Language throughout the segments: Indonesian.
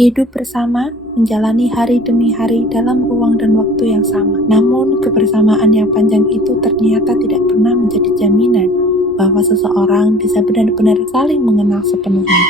hidup bersama, menjalani hari demi hari dalam ruang dan waktu yang sama. Namun, kebersamaan yang panjang itu ternyata tidak pernah menjadi jaminan bahwa seseorang bisa benar-benar saling mengenal sepenuhnya.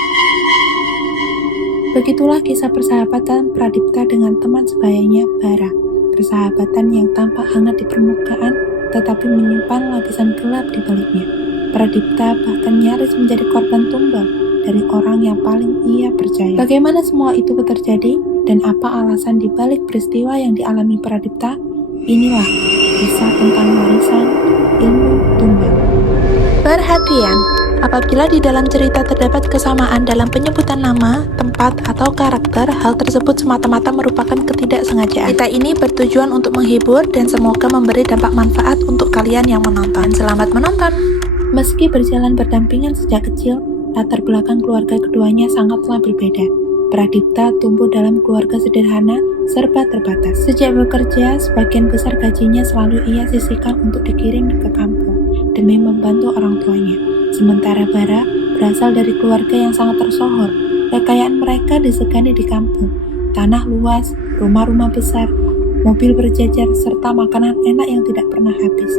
Begitulah kisah persahabatan Pradipta dengan teman sebayanya, Bara. Persahabatan yang tampak hangat di permukaan, tetapi menyimpan lapisan gelap di baliknya. Pradipta bahkan nyaris menjadi korban tumbal dari orang yang paling ia percaya. Bagaimana semua itu terjadi dan apa alasan di balik peristiwa yang dialami Pradipta? Inilah kisah tentang warisan ilmu tumbal. Perhatian, apabila di dalam cerita terdapat kesamaan dalam penyebutan nama, tempat, atau karakter, hal tersebut semata-mata merupakan ketidaksengajaan. Cerita ini bertujuan untuk menghibur dan semoga memberi dampak manfaat untuk kalian yang menonton. Selamat menonton! Meski berjalan berdampingan sejak kecil, latar belakang keluarga keduanya sangatlah berbeda. Pradipta tumbuh dalam keluarga sederhana serba terbatas. Sejak bekerja, sebagian besar gajinya selalu ia sisihkan untuk dikirim ke kampung demi membantu orang tuanya. Sementara Bara berasal dari keluarga yang sangat tersohor. Kekayaan mereka disegani di kampung. Tanah luas, rumah-rumah besar, mobil berjejer, serta makanan enak yang tidak pernah habis.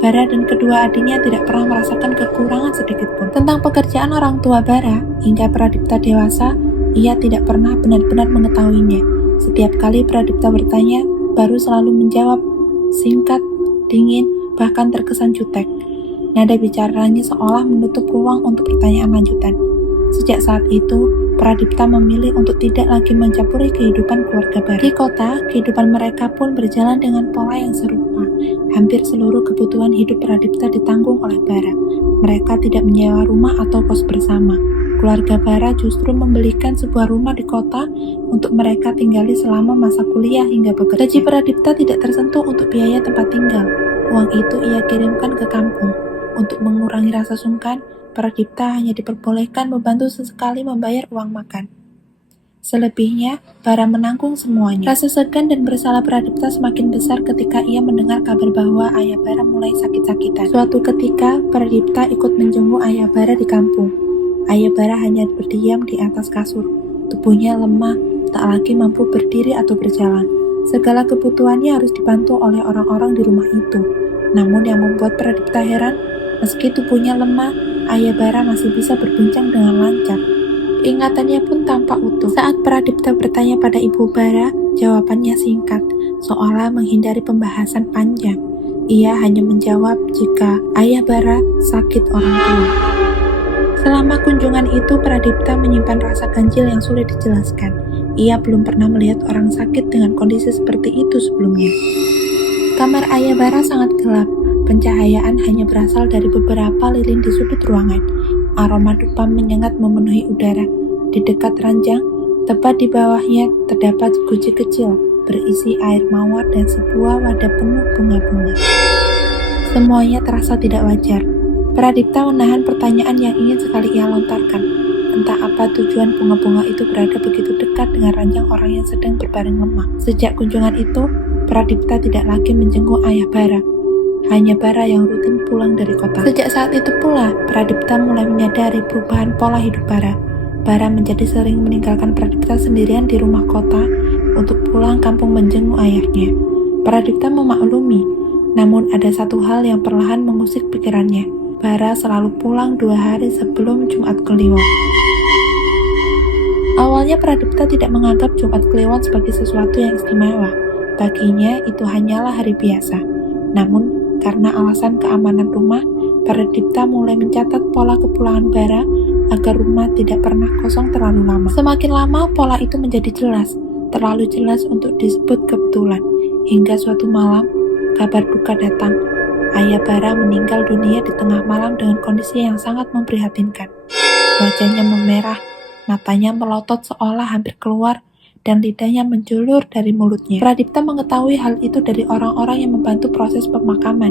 Bara dan kedua adiknya tidak pernah merasakan kekurangan sedikitpun. Tentang pekerjaan orang tua Bara, hingga Pradipta dewasa, ia tidak pernah benar-benar mengetahuinya. Setiap kali Pradipta bertanya, Baru selalu menjawab singkat, dingin, bahkan terkesan jutek. Nada bicaranya seolah menutup ruang untuk pertanyaan lanjutan. Sejak saat itu, Pradipta memilih untuk tidak lagi mencampuri kehidupan keluarga Bara. Di kota, kehidupan mereka pun berjalan dengan pola yang serupa. Hampir seluruh kebutuhan hidup Pradipta ditanggung oleh Bara. Mereka tidak menyewa rumah atau kos bersama. Keluarga Bara justru membelikan sebuah rumah di kota untuk mereka tinggali selama masa kuliah hingga bekerja. Gaji Pradipta tidak tersentuh untuk biaya tempat tinggal. Uang itu ia kirimkan ke kampung. Untuk mengurangi rasa sungkan, Pradipta hanya diperbolehkan membantu sesekali membayar uang makan. Selebihnya, Bara menanggung semuanya. Rasa segan dan bersalah Pradipta semakin besar ketika ia mendengar kabar bahwa ayah Bara mulai sakit-sakitan. Suatu ketika, Pradipta ikut menjenguk ayah Bara di kampung. Ayah Bara hanya berdiam di atas kasur. Tubuhnya lemah, tak lagi mampu berdiri atau berjalan. Segala kebutuhannya harus dibantu oleh orang-orang di rumah itu. Namun yang membuat Pradipta heran, meski tubuhnya lemah, ayah Bara masih bisa berbincang dengan lancar. Ingatannya pun tampak utuh. Saat Pradipta bertanya pada ibu Bara, jawabannya singkat, seolah menghindari pembahasan panjang. Ia hanya menjawab jika ayah Bara sakit orang tua. Selama kunjungan itu, Pradipta menyimpan rasa ganjil yang sulit dijelaskan. Ia belum pernah melihat orang sakit dengan kondisi seperti itu sebelumnya. Kamar ayah Bara sangat gelap. Pencahayaan hanya berasal dari beberapa lilin di sudut ruangan. Aroma dupa menyengat memenuhi udara. Di dekat ranjang, tepat di bawahnya terdapat guci kecil berisi air mawar dan sebuah wadah penuh bunga-bunga. Semuanya terasa tidak wajar. Pradipta menahan pertanyaan yang ingin sekali ia lontarkan. Entah apa tujuan bunga-bunga itu berada begitu dekat dengan ranjang orang yang sedang berbaring lemah. Sejak kunjungan itu, Pradipta tidak lagi menjenguk ayah Bara. Hanya Bara yang rutin pulang dari kota. Sejak saat itu pula, Pradipta mulai menyadari perubahan pola hidup Bara. Bara menjadi sering meninggalkan Pradipta sendirian di rumah kota untuk pulang kampung menjenguk ayahnya. Pradipta memaklumi, namun ada satu hal yang perlahan mengusik pikirannya. Bara selalu pulang 2 hari sebelum Jumat Kliwon. Awalnya Pradipta tidak menganggap Jumat Kliwon sebagai sesuatu yang istimewa. Baginya itu hanyalah hari biasa. Namun, karena alasan keamanan rumah, Pradipta mulai mencatat pola kepulangan Bara agar rumah tidak pernah kosong terlalu lama. Semakin lama, pola itu menjadi jelas, terlalu jelas untuk disebut kebetulan. Hingga suatu malam, kabar duka datang. Ayah Bara meninggal dunia di tengah malam dengan kondisi yang sangat memprihatinkan. Wajahnya memerah, matanya melotot seolah hampir keluar, dan lidahnya menjulur dari mulutnya. Pradipta mengetahui hal itu dari orang-orang yang membantu proses pemakaman.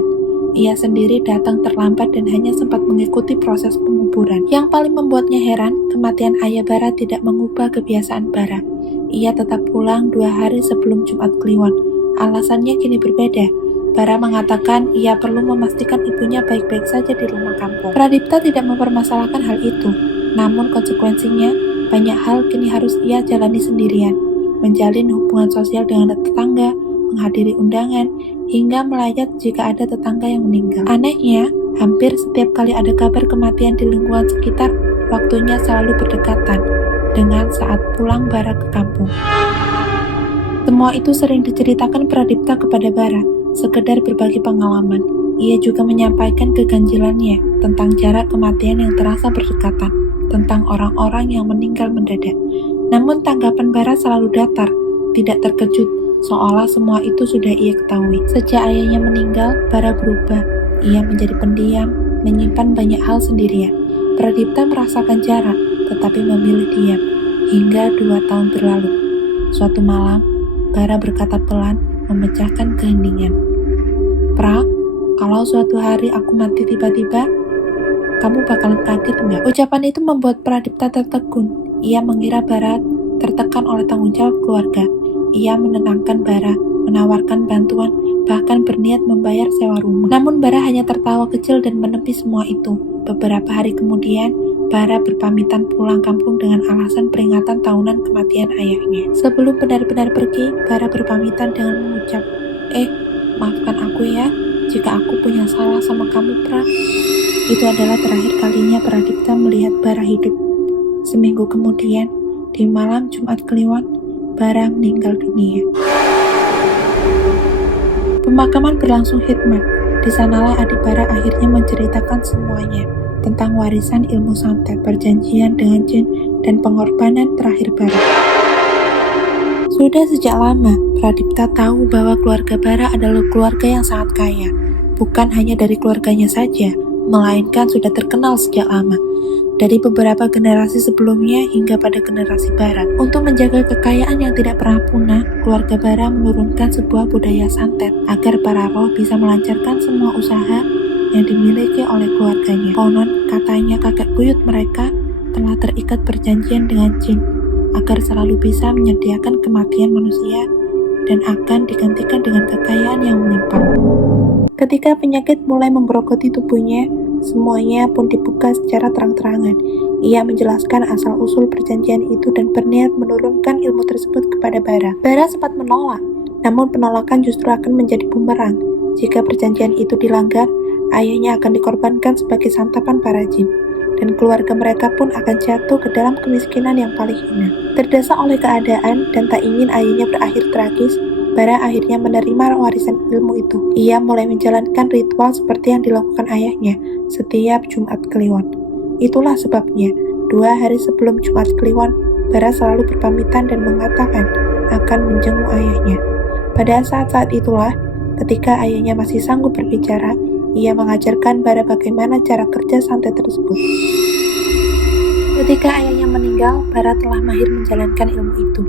Ia sendiri datang terlambat dan hanya sempat mengikuti proses penguburan. Yang paling membuatnya heran, kematian ayah Bara tidak mengubah kebiasaan Bara. Ia tetap pulang 2 hari sebelum Jumat Kliwon. Alasannya kini berbeda. Bara mengatakan ia perlu memastikan ibunya baik-baik saja di rumah kampung. Pradipta tidak mempermasalahkan hal itu, namun konsekuensinya Banyak hal kini harus ia jalani sendirian, menjalin hubungan sosial dengan tetangga, menghadiri undangan, hingga melayat jika ada tetangga yang meninggal. Anehnya, hampir setiap kali ada kabar kematian di lingkungan sekitar, waktunya selalu berdekatan dengan saat pulang Bara ke kampung. Semua itu sering diceritakan Pradipta kepada Bara, sekedar berbagi pengalaman. Ia juga menyampaikan keganjilannya tentang jarak kematian yang terasa berdekatan, tentang orang-orang yang meninggal mendadak. Namun tanggapan Bara selalu datar, tidak terkejut, seolah semua itu sudah ia ketahui. Sejak ayahnya meninggal, Bara berubah. Ia menjadi pendiam, menyimpan banyak hal sendirian. Pradipta merasakan jarak, tetapi memilih diam, hingga 2 tahun berlalu. Suatu malam, Bara berkata pelan, memecahkan keheningan. "Pra, kalau suatu hari aku mati tiba-tiba, kamu bakalan kaget enggak?" Ucapan itu membuat Pradipta tertegun. Ia mengira Bara tertekan oleh tanggung jawab keluarga. Ia menenangkan Bara, menawarkan bantuan, bahkan berniat membayar sewa rumah. Namun Bara hanya tertawa kecil dan menepi semua itu. Beberapa hari kemudian, Bara berpamitan pulang kampung dengan alasan peringatan tahunan kematian ayahnya. Sebelum benar-benar pergi, Bara berpamitan dengan mengucap, maafkan aku ya, jika aku punya salah sama kamu, Pra." Itu adalah terakhir kalinya Pradipta melihat Bara hidup. Seminggu kemudian, di malam Jumat Kliwon, Bara meninggal dunia. Pemakaman berlangsung hikmat. Di sanalah adik Bara akhirnya menceritakan semuanya tentang warisan ilmu santet, perjanjian dengan jin, dan pengorbanan terakhir Bara. Sudah sejak lama, Pradipta tahu bahwa keluarga Bara adalah keluarga yang sangat kaya. Bukan hanya dari keluarganya saja, melainkan sudah terkenal sejak lama. Dari beberapa generasi sebelumnya hingga pada generasi Bara. Untuk menjaga kekayaan yang tidak pernah punah, keluarga Bara menurunkan sebuah budaya santet agar para roh bisa melancarkan semua usaha yang dimiliki oleh keluarganya. Konon, katanya kakek buyut mereka telah terikat perjanjian dengan jin agar selalu bisa menyediakan kematian manusia dan akan digantikan dengan kekayaan yang melimpah. Ketika penyakit mulai menggerogoti tubuhnya, semuanya pun dibuka secara terang-terangan. Ia menjelaskan asal-usul perjanjian itu dan berniat menurunkan ilmu tersebut kepada Bara. Bara sempat menolak, namun penolakan justru akan menjadi bumerang. Jika perjanjian itu dilanggar, ayahnya akan dikorbankan sebagai santapan para jin, dan keluarga mereka pun akan jatuh ke dalam kemiskinan yang paling hina. Terdesak oleh keadaan dan tak ingin ayahnya berakhir tragis, Bara akhirnya menerima warisan ilmu itu. Ia mulai menjalankan ritual seperti yang dilakukan ayahnya setiap Jumat Kliwon. Itulah sebabnya, 2 hari sebelum Jumat Kliwon, Bara selalu berpamitan dan mengatakan akan menjenguk ayahnya. Pada saat-saat itulah, ketika ayahnya masih sanggup berbicara, ia mengajarkan Bara bagaimana cara kerja santet tersebut. Ketika ayahnya meninggal, Bara telah mahir menjalankan ilmu itu.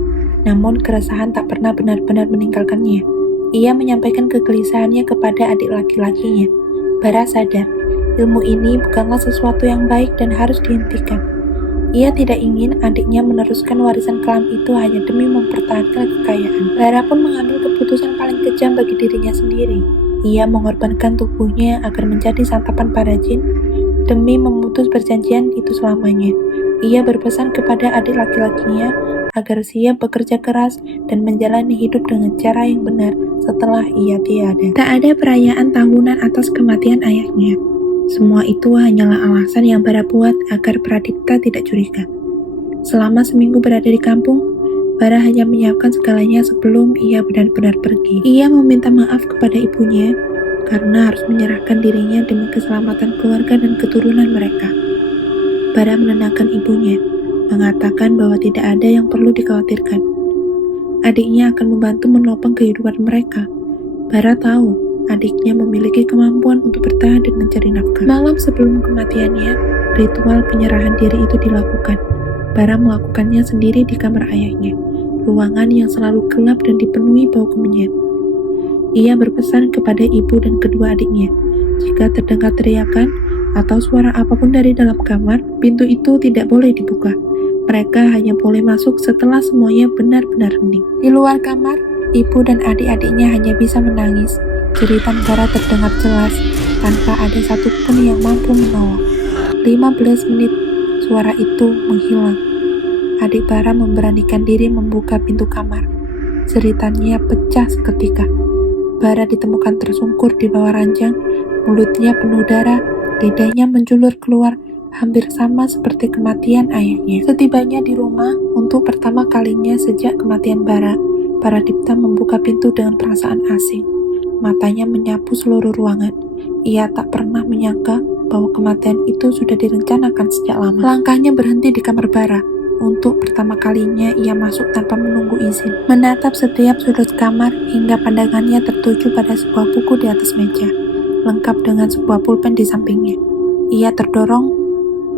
Namun keresahan tak pernah benar-benar meninggalkannya. Ia menyampaikan kegelisahannya kepada adik laki-lakinya. Bara sadar, ilmu ini bukanlah sesuatu yang baik dan harus dihentikan. Ia tidak ingin adiknya meneruskan warisan kelam itu hanya demi mempertahankan kekayaan. Bara pun mengambil keputusan paling kejam bagi dirinya sendiri. Ia mengorbankan tubuhnya agar menjadi santapan para jin demi memutus perjanjian itu selamanya. Ia berpesan kepada adik laki-lakinya agar siap bekerja keras dan menjalani hidup dengan cara yang benar setelah ia tiada. Tak ada perayaan tahunan atas kematian ayahnya. Semua itu hanyalah alasan yang Bara buat agar Pradipta tidak curiga. Selama seminggu berada di kampung, Bara hanya menyiapkan segalanya sebelum ia benar-benar pergi. Ia meminta maaf kepada ibunya karena harus menyerahkan dirinya demi keselamatan keluarga dan keturunan mereka. Bara menenangkan ibunya, mengatakan bahwa tidak ada yang perlu dikhawatirkan. Adiknya akan membantu menopang kehidupan mereka. Bara tahu adiknya memiliki kemampuan untuk bertahan dan mencari nafkah. Malam sebelum kematiannya, ritual penyerahan diri itu dilakukan. Bara melakukannya sendiri di kamar ayahnya, ruangan yang selalu gelap dan dipenuhi bau kemenyan. Ia berpesan kepada ibu dan kedua adiknya, jika terdengar teriakan atau suara apapun dari dalam kamar, pintu itu tidak boleh dibuka. Mereka hanya boleh masuk setelah semuanya benar-benar hening. Di luar kamar, ibu dan adik-adiknya hanya bisa menangis. Jeritan Bara terdengar jelas, tanpa ada satupun yang mampu menolong. 15 menit, suara itu menghilang. adik Bara memberanikan diri membuka pintu kamar. Jeritannya pecah seketika. Bara ditemukan tersungkur di bawah ranjang, mulutnya penuh darah, lidahnya menjulur keluar, hampir sama seperti kematian ayahnya. Setibanya di rumah, untuk pertama kalinya sejak kematian Bara, Pradipta membuka pintu dengan perasaan asing. Matanya menyapu seluruh ruangan. Ia tak pernah menyangka bahwa kematian itu sudah direncanakan sejak lama. Langkahnya berhenti di kamar Bara. Untuk pertama kalinya ia masuk tanpa menunggu izin. Menatap setiap sudut kamar hingga pandangannya tertuju pada sebuah buku di atas meja, lengkap dengan sebuah pulpen di sampingnya. Ia terdorong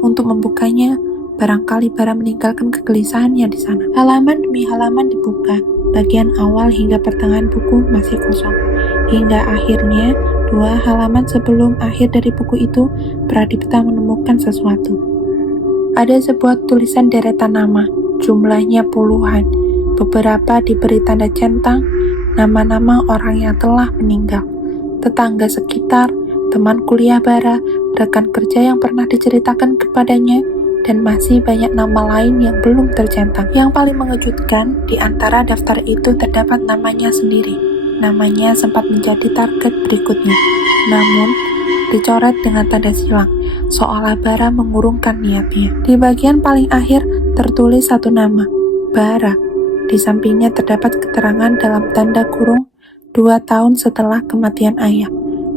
untuk membukanya, barangkali Bara meninggalkan kegelisahannya di sana. Halaman demi halaman dibuka, bagian awal hingga pertengahan buku masih kosong. Hingga akhirnya, 2 halaman sebelum akhir dari buku itu, Pradipta menemukan sesuatu. Ada sebuah tulisan deretan nama, jumlahnya puluhan. Beberapa diberi tanda centang, nama-nama orang yang telah meninggal. Tetangga sekitar, teman kuliah Bara, rekan kerja yang pernah diceritakan kepadanya, dan masih banyak nama lain yang belum tercentang. Yang paling mengejutkan, di antara daftar itu terdapat namanya sendiri. Namanya sempat menjadi target berikutnya, namun dicoret dengan tanda silang, seolah Bara mengurungkan niatnya. Di bagian paling akhir tertulis satu nama, Bara. Di sampingnya terdapat keterangan dalam tanda kurung, 2 tahun setelah kematian ayah.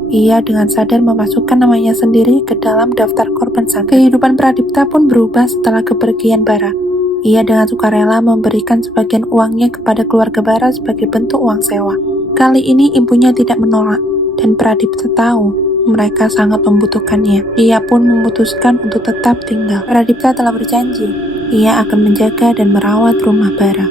Ia dengan sadar memasukkan namanya sendiri ke dalam daftar korban santet. Kehidupan Pradipta pun berubah setelah kepergian Bara. Ia dengan sukarela memberikan sebagian uangnya kepada keluarga Bara sebagai bentuk uang sewa. Kali ini ibunya tidak menolak, dan Pradipta tahu mereka sangat membutuhkannya. Ia pun memutuskan untuk tetap tinggal. Pradipta telah berjanji, ia akan menjaga dan merawat rumah Bara.